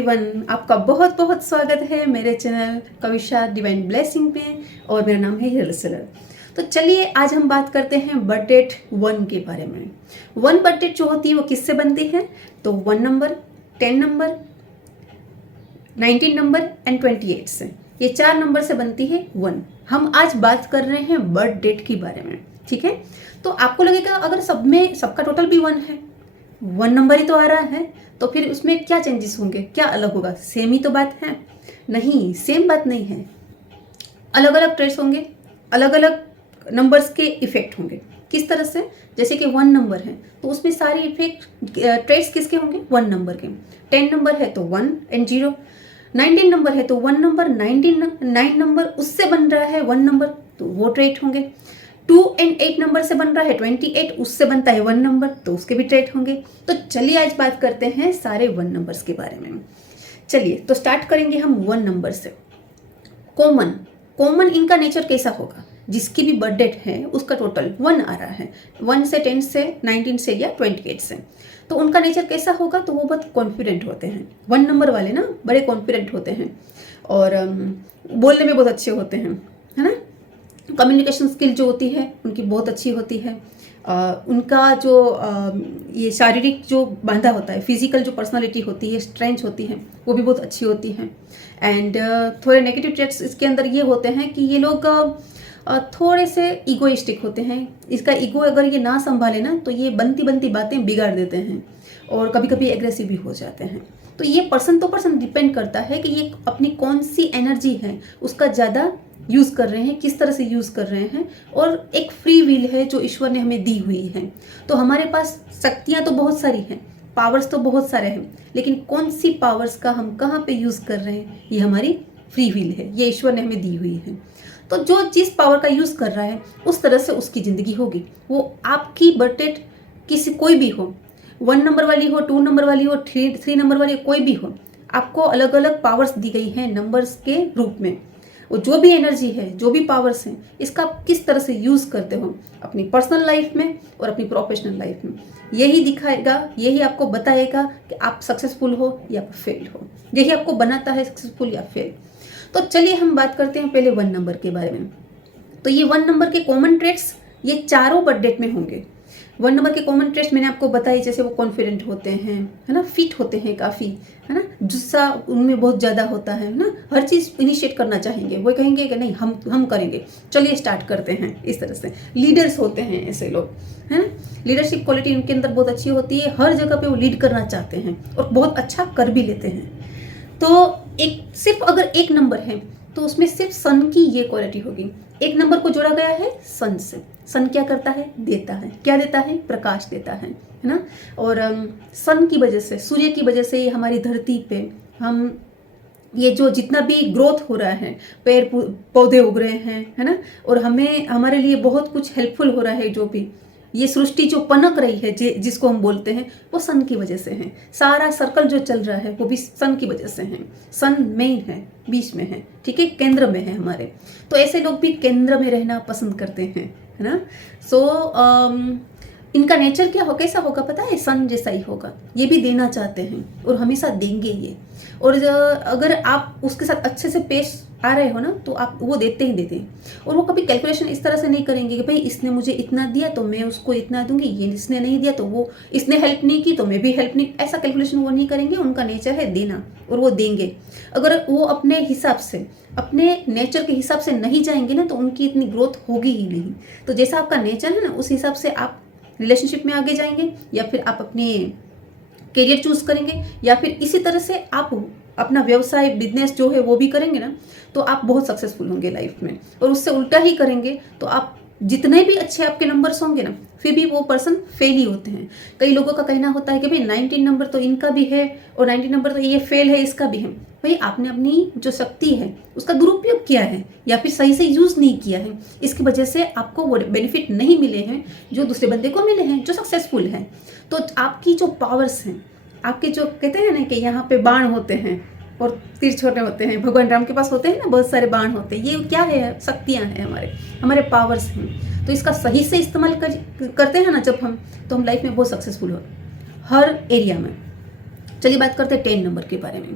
Everyone, आपका बहुत बहुत स्वागत है मेरे चैनल कविशा डिवाइन ब्लेसिंग पे और मेरा नाम है हिरल। तो चलिए आज हम बात करते हैं बर्थ डेट 1 के बारे में। 1 बर्थ डेट जो होती है वो किससे बनती है? तो 1 नंबर, 10 नंबर, 19 नंबर एंड 28 से, ये 4 नंबर से बनती है 1। हम आज बात कर रहे हैं बर्थ डेट के बारे में, ठीक है। तो आपको लगेगा अगर सब में सबका टोटल भी 1 है, 1 नंबर ही तो आ रहा है, तो फिर उसमें क्या चेंजेस होंगे, क्या अलग होगा? सेम ही तो बात है। नहीं, सेम बात नहीं है। अलग अलग ट्रेड्स होंगे, अलग अलग नंबर्स के इफेक्ट होंगे। किस तरह से? जैसे कि 1 नंबर है तो उसमें सारे इफेक्ट ट्रेड्स किसके होंगे? 1 नंबर के। 10 नंबर है तो 1 एंड 0। 19 नंबर है तो 1 नंबर, 9 नंबर उससे बन रहा है 1 नंबर, तो वो ट्रेड होंगे। 2 एंड 8 नंबर से बन रहा है 28, उससे बनता है 1 नंबर, तो उसके भी ट्रेड होंगे। तो चलिए आज बात करते हैं सारे 1 नंबर्स के बारे में। चलिए तो स्टार्ट करेंगे हम 1 नंबर से। कॉमन इनका नेचर कैसा होगा? जिसकी भी बर्थ डेट है उसका टोटल 1 आ रहा है, 1 से 10 से 19 से या 28 से, तो उनका नेचर कैसा होगा? तो वो बहुत कॉन्फिडेंट होते हैं। 1 नंबर वाले ना बड़े कॉन्फिडेंट होते हैं और बोलने में बहुत अच्छे होते हैं, है ना। कम्युनिकेशन स्किल जो होती है उनकी बहुत अच्छी होती है। उनका जो ये शारीरिक जो बांधा होता है, फिजिकल जो पर्सनालिटी होती है, स्ट्रेंथ होती है, वो भी बहुत अच्छी होती है। एंड थोड़े नेगेटिव ट्रेट्स इसके अंदर ये होते हैं कि ये लोग थोड़े से ईगोइस्टिक होते हैं। इसका ईगो अगर ये ना संभाले ना तो ये बनती बनती बातें बिगाड़ देते हैं और कभी कभी एग्रेसिव भी हो जाते हैं। तो ये पर्सन तो पर्सन डिपेंड करता है कि ये अपनी कौन सी एनर्जी है उसका ज़्यादा यूज़ कर रहे हैं, किस तरह से यूज़ कर रहे हैं। और एक फ्री विल है जो ईश्वर ने हमें दी हुई है। तो हमारे पास शक्तियाँ तो बहुत सारी हैं, पावर्स तो बहुत सारे हैं, लेकिन कौन सी पावर्स का हम कहाँ पे यूज़ कर रहे हैं ये हमारी फ्री विल है, ये ईश्वर ने हमें दी हुई है। तो जो जिस पावर का यूज़ कर रहा है उस तरह से उसकी ज़िंदगी होगी। वो आपकी बर्थ डेट किसी कोई भी हो, 1 नंबर वाली हो, 2 नंबर वाली हो, 3 नंबर वाली, कोई भी हो, आपको अलग अलग पावर्स दी गई हैं नंबर्स के रूप में। वो जो भी एनर्जी है, जो भी पावर्स हैं, इसका आप किस तरह से यूज़ करते हो अपनी पर्सनल लाइफ में और अपनी प्रोफेशनल लाइफ में, यही दिखाएगा, यही आपको बताएगा कि आप सक्सेसफुल हो या फेल हो। यही आपको बनाता है सक्सेसफुल या फेल। तो चलिए हम बात करते हैं पहले 1 नंबर के बारे में। तो ये 1 नंबर के कॉमन ट्रेट्स ये चारों बर्थ डेट में होंगे। 1 नंबर के कॉमन ट्रेट्स मैंने आपको बताई, जैसे वो कॉन्फिडेंट होते हैं, है ना, फिट होते हैं काफ़ी, है ना, गुस्सा उनमें बहुत ज़्यादा होता है ना, हर चीज़ इनिशिएट करना चाहेंगे, वो कहेंगे कि नहीं हम करेंगे, चलिए स्टार्ट करते हैं। इस तरह से लीडर्स होते हैं ऐसे लोग, है ना। लीडरशिप क्वालिटी उनके अंदर बहुत अच्छी होती है, हर जगह पे वो लीड करना चाहते हैं और बहुत अच्छा कर भी लेते हैं। तो एक सिर्फ अगर 1 नंबर है तो उसमें सिर्फ सन की ये क्वालिटी होगी। 1 नंबर को जोड़ा गया है सन से। सन क्या करता है? देता है। क्या देता है? प्रकाश देता है ना। और सन की वजह से, सूर्य की वजह से हमारी धरती पे हम ये जो जितना भी ग्रोथ हो रहा है, पेड़ पौधे उग रहे हैं, है ना, और हमें हमारे लिए बहुत कुछ हेल्पफुल हो रहा है। जो भी ये सृष्टि जो पनक रही है, जिसको हम बोलते हैं, वो सन की वजह से है। सारा सर्कल जो चल रहा है वो भी सन की वजह से है। सन मेन है, बीच में है, ठीक है, केंद्र में है हमारे। तो ऐसे लोग भी केंद्र में रहना पसंद करते हैं, है ना। सो इनका नेचर क्या हो, कैसा होगा पता है? सन जैसा ही होगा। ये भी देना चाहते हैं और हमेशा देंगे ये। और अगर आप उसके साथ अच्छे से पेश आ रहे हो ना तो आप वो देते ही देते हैं। और वो कभी कैलकुलेशन इस तरह से नहीं करेंगे कि भाई इसने मुझे इतना दिया तो मैं उसको इतना दूंगी, ये इसने नहीं दिया तो वो, इसने हेल्प नहीं की तो मैं भी हेल्प नहीं, ऐसा कैलकुलेशन वो नहीं करेंगे। उनका नेचर है देना और वो देंगे। अगर वो अपने हिसाब से, अपने नेचर के हिसाब से नहीं जाएंगे ना तो उनकी इतनी ग्रोथ होगी ही नहीं। तो जैसा आपका नेचर है ना उस हिसाब से आप रिलेशनशिप में आगे जाएंगे, या फिर आप अपने करियर चूज करेंगे, या फिर इसी तरह से आप अपना व्यवसाय, बिजनेस जो है वो भी करेंगे ना तो आप बहुत सक्सेसफुल होंगे लाइफ में। और उससे उल्टा ही करेंगे तो आप जितने भी अच्छे आपके नंबर्स होंगे ना फिर भी वो पर्सन फेल ही होते हैं। कई लोगों का कहना होता है कि भाई 19 नंबर तो इनका भी है और 19 नंबर तो ये फेल है, इसका भी है। भाई आपने अपनी जो शक्ति है उसका दुरुपयोग किया है या फिर सही से यूज़ नहीं किया है, इसकी वजह से आपको वो बेनिफिट नहीं मिले हैं जो दूसरे बंदे को मिले हैं जो सक्सेसफुल है। तो आपकी जो पावर्स हैं, आपके जो कहते हैं ना कि यहाँ पे बाण होते हैं और तीर छोटे होते हैं, भगवान राम के पास होते हैं ना बहुत सारे बाण होते हैं, ये क्या है? शक्तियाँ हैं, हमारे पावर्स हैं। तो इसका सही से इस्तेमाल करते हैं ना जब हम, तो हम लाइफ में बहुत सक्सेसफुल हो हर एरिया में। चलिए बात करते हैं 10 नंबर के बारे में।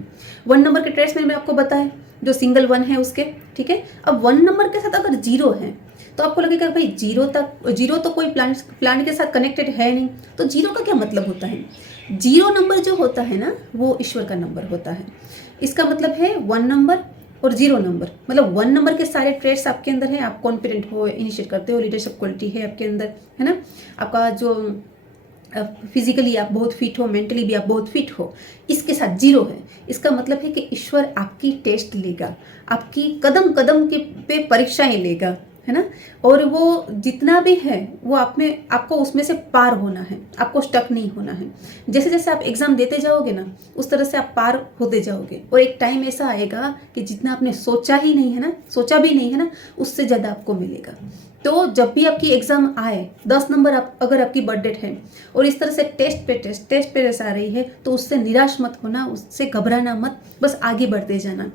1 नंबर के ट्रेड्स मैंने आपको बताया, जो सिंगल 1 है उसके, ठीक है। अब 1 नंबर के साथ अगर 0 है तो आपको लगेगा भाई जीरो तो कोई प्लान के साथ कनेक्टेड है नहीं, तो 0 का क्या मतलब होता है? 0 नंबर जो होता है ना वो ईश्वर का नंबर होता है। इसका मतलब है 1 नंबर और 0 नंबर, मतलब 1 नंबर के सारे ट्रेड्स आपके अंदर हैं, आप कॉन्फिडेंट हो, इनिशिएट करते हो, लीडरशिप क्वालिटी है आपके अंदर, है ना। आपका जो फिजिकली आप बहुत फिट हो, मेंटली भी आप बहुत फिट हो, इसके साथ 0 है, इसका मतलब है कि ईश्वर आपकी टेस्ट लेगा, आपकी कदम कदम के पे परीक्षाएं लेगा, है ना। और वो जितना भी है वो आपको उसमें से पार होना है, आपको स्टक नहीं होना है। जैसे जैसे आप एग्जाम देते जाओगे ना उस तरह से आप पार होते जाओगे, और एक टाइम ऐसा आएगा कि जितना आपने सोचा भी नहीं है ना उससे ज़्यादा आपको मिलेगा। तो जब भी आपकी एग्जाम आए, 10 नंबर अगर आपकी बर्थ है और इस तरह से टेस्ट पे रेस आ रही है, तो उससे निराश मत होना, उससे घबराना मत, बस आगे बढ़ते जाना।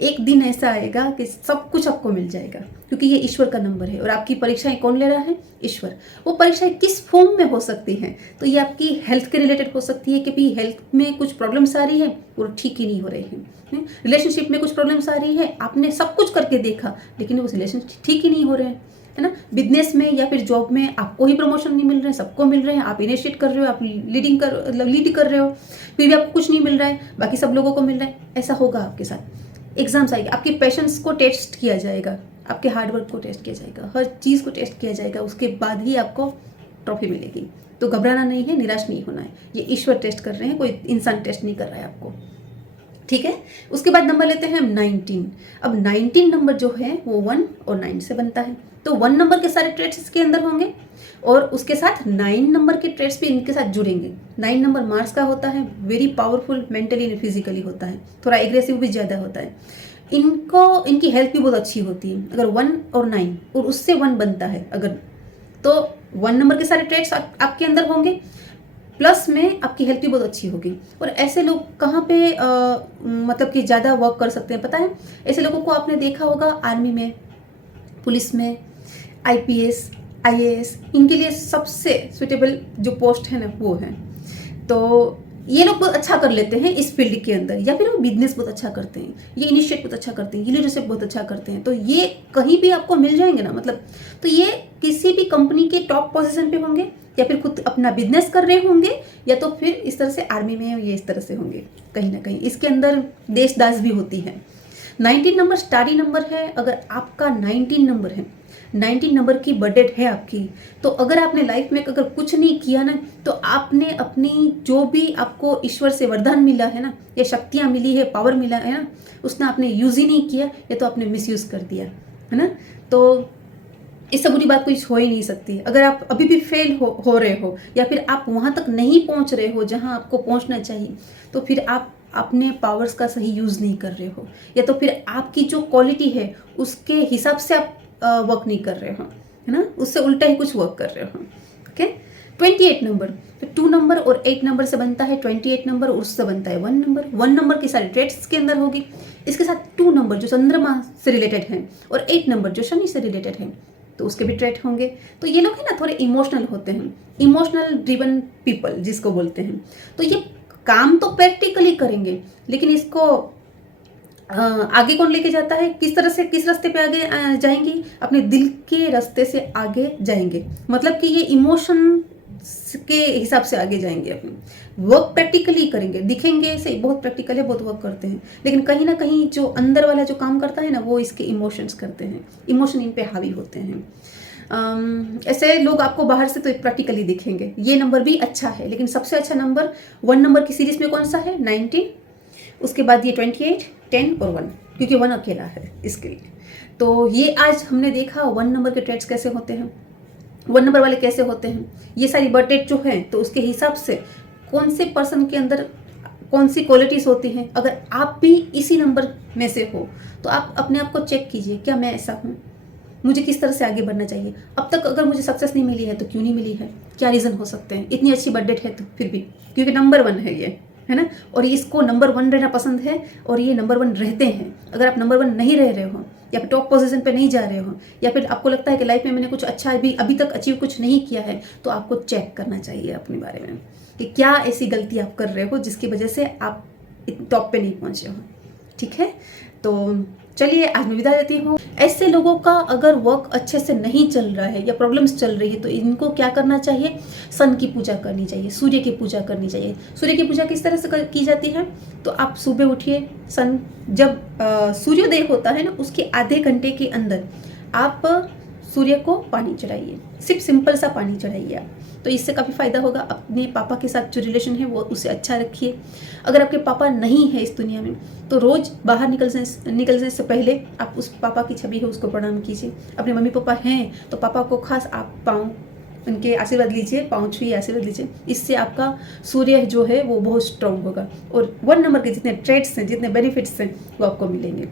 एक दिन ऐसा आएगा कि सब कुछ आपको मिल जाएगा, क्योंकि ये ईश्वर का नंबर है। और आपकी परीक्षाएं कौन ले रहा है? ईश्वर। वो परीक्षाएं किस फॉर्म में हो सकती हैं? तो ये आपकी हेल्थ के रिलेटेड हो सकती है कि भाई हेल्थ में कुछ प्रॉब्लम्स आ रही है, वो ठीक ही नहीं हो रही है। रिलेशनशिप में कुछ प्रॉब्लम्स आ रही है, आपने सब कुछ करके देखा लेकिन वो रिलेशनशिप ठीक ही नहीं हो रहे हैं, है ना। बिजनेस में या फिर जॉब में आपको ही प्रमोशन नहीं मिल रहे हैं, सबको मिल रहे हैं, आप इनिशिएट कर रहे हो, आप लीड कर रहे हो, फिर भी आपको कुछ नहीं मिल रहा है, बाकी सब लोगों को मिल रहा है। ऐसा होगा आपके साथ। एग्जाम्स आएगी, आपके पेशेंस को टेस्ट किया जाएगा, आपके हार्डवर्क को टेस्ट किया जाएगा, हर चीज़ को टेस्ट किया जाएगा, उसके बाद ही आपको ट्रॉफी मिलेगी। तो घबराना नहीं है, निराश नहीं होना है, ये ईश्वर टेस्ट कर रहे हैं, कोई इंसान टेस्ट नहीं कर रहा है आपको, ठीक है। उसके बाद नंबर लेते हैं हम 19। अब 19 नंबर जो है वो 1 और 9 से बनता है, तो 1 नंबर के सारे ट्रेड्स इसके अंदर होंगे और उसके साथ 9 नंबर के ट्रेड्स भी इनके साथ जुड़ेंगे। 9 नंबर मार्स का होता है, very powerful mentally and physically होता है, थोड़ा एग्रेसिव भी ज़्यादा होता है। इनकी हेल्थ भी बहुत अच्छी होती है। अगर 1 और 9 और उससे 1 बनता है अगर, तो 1 नंबर के सारे ट्रेड्स आपके अंदर होंगे, प्लस में आपकी हेल्थ भी बहुत अच्छी होगी। और ऐसे लोग कहाँ पे मतलब कि ज़्यादा वर्क कर सकते हैं पता है? ऐसे लोगों को आपने देखा होगा आर्मी में, पुलिस में, IPS, IAS, इनके लिए सबसे सुटेबल जो पोस्ट है ना वो है। तो ये लोग बहुत अच्छा कर लेते हैं इस फील्ड के अंदर, या फिर वो बिजनेस बहुत अच्छा करते हैं, ये इनिशिएट बहुत अच्छा करते हैं, ये लीडरशिप बहुत अच्छा करते हैं, तो ये कहीं भी आपको मिल जाएंगे ना, मतलब तो ये किसी भी कंपनी के टॉप पोजीशन पे होंगे, या फिर खुद अपना बिजनेस कर रहे होंगे, या तो फिर इस तरह से आर्मी में ये इस तरह से होंगे कहीं ना कहीं। इसके अंदर देशदास भी होती है। 19 नंबर स्टारी नंबर है। अगर आपका 19 नंबर है, 19 नंबर की बर्थडे है आपकी, तो अगर आपने लाइफ में अगर कुछ नहीं किया ना, तो आपने अपनी जो भी आपको ईश्वर से वरदान मिला है ना, या शक्तियाँ मिली है, पावर मिला है ना, उसने आपने यूज़ ही नहीं किया, या तो आपने मिसयूज़ कर दिया, है ना। तो इससे बुरी बात कोई हो ही नहीं सकती। अगर आप अभी भी फेल हो रहे हो, या फिर आप वहाँ तक नहीं पहुँच रहे हो जहाँ आपको पहुँचना चाहिए, तो फिर आप अपने पावर्स का सही यूज़ नहीं कर रहे हो, या तो फिर आपकी जो क्वालिटी है उसके हिसाब से आप वर्क नहीं कर रहे हो, है ना, उससे उल्टा ही कुछ वर्क कर रहे हो। ओके। 28 नंबर, तो 2 नंबर और 8 नंबर से बनता है 28 नंबर, उससे बनता है 1 नंबर। 1 नंबर की सारी ट्रेड्स के अंदर होगी। इसके साथ 2 नंबर जो चंद्रमा से रिलेटेड है और 8 नंबर जो शनि से रिलेटेड है, तो उसके भी ट्रेड होंगे। तो ये लोग है ना थोड़े इमोशनल होते हैं, इमोशनल ड्रिवन पीपल जिसको बोलते हैं। तो ये काम तो प्रैक्टिकली करेंगे, लेकिन इसको आगे कौन लेके जाता है, किस तरह से, किस रास्ते पे आगे जाएंगे? अपने दिल के रास्ते से आगे जाएंगे। मतलब कि ये इमोशन के हिसाब से आगे जाएंगे, अपने वर्क प्रैक्टिकली करेंगे, दिखेंगे से बहुत प्रैक्टिकल है, बहुत वर्क करते हैं, लेकिन कहीं ना कहीं जो अंदर वाला जो काम करता है ना, वो इसके इमोशंस करते हैं, इमोशन इन पे हावी होते हैं। ऐसे लोग आपको बाहर से तो प्रैक्टिकली दिखेंगे। ये नंबर भी अच्छा है, लेकिन सबसे अच्छा नंबर 1 नंबर की सीरीज में कौन सा है? 19, उसके बाद ये 28, 10 और 1, क्योंकि 1 अकेला है इसके लिए। तो ये आज हमने देखा 1 नंबर के ट्रेड्स कैसे होते हैं, 1 नंबर वाले कैसे होते हैं, ये सारी बर्थ डेट जो है, तो उसके हिसाब से कौन से पर्सन के अंदर कौन सी क्वालिटीज़ होती हैं। अगर आप भी इसी नंबर में से हो, तो आप अपने आप को चेक कीजिए, क्या मैं ऐसा हूँ, मुझे किस तरह से आगे बढ़ना चाहिए। अब तक अगर मुझे सक्सेस नहीं मिली है तो क्यों नहीं मिली है, क्या रीज़न हो सकते हैं। इतनी अच्छी बर्थ डेट है तो फिर भी, क्योंकि नंबर 1 है ये, है ना, और इसको नंबर 1 रहना पसंद है, और ये नंबर 1 रहते हैं। अगर आप नंबर 1 नहीं रह रहे हो, या फिर टॉप पोजीशन पे नहीं जा रहे हो, या फिर आपको लगता है कि लाइफ में मैंने कुछ अच्छा अभी तक अचीव कुछ नहीं किया है, तो आपको चेक करना चाहिए अपने बारे में कि क्या ऐसी गलती आप कर रहे हो जिसकी वजह से आप टॉप पे नहीं पहुंचे हो। ठीक है, तो चलिए आज मैं विदा देती हूँ। ऐसे लोगों का अगर वर्क अच्छे से नहीं चल रहा है या प्रॉब्लम्स चल रही है तो इनको क्या करना चाहिए, सन की पूजा करनी चाहिए, सूर्य की पूजा करनी चाहिए। सूर्य की पूजा किस तरह से की जाती है, तो आप सुबह उठिए, सन जब सूर्योदय होता है ना उसके आधे घंटे के अंदर आप सूर्य को पानी चढ़ाइए, सिर्फ सिंपल सा पानी चढ़ाइए आप, तो इससे काफ़ी फ़ायदा होगा। अपने पापा के साथ जो रिलेशन है वो उसे अच्छा रखिए। अगर आपके पापा नहीं है इस दुनिया में तो रोज़ बाहर निकलने से पहले आप उस पापा की छवि है उसको प्रणाम कीजिए। अपने मम्मी पापा हैं तो पापा को खास आप पाँव उनके आशीर्वाद लीजिए, पाँव छुइए, आशीर्वाद लीजिए। इससे आपका सूर्य जो है वो बहुत स्ट्रांग होगा और 1 नंबर के जितने ट्रेड्स हैं, जितने बेनिफिट्स हैं वो आपको मिलेंगे।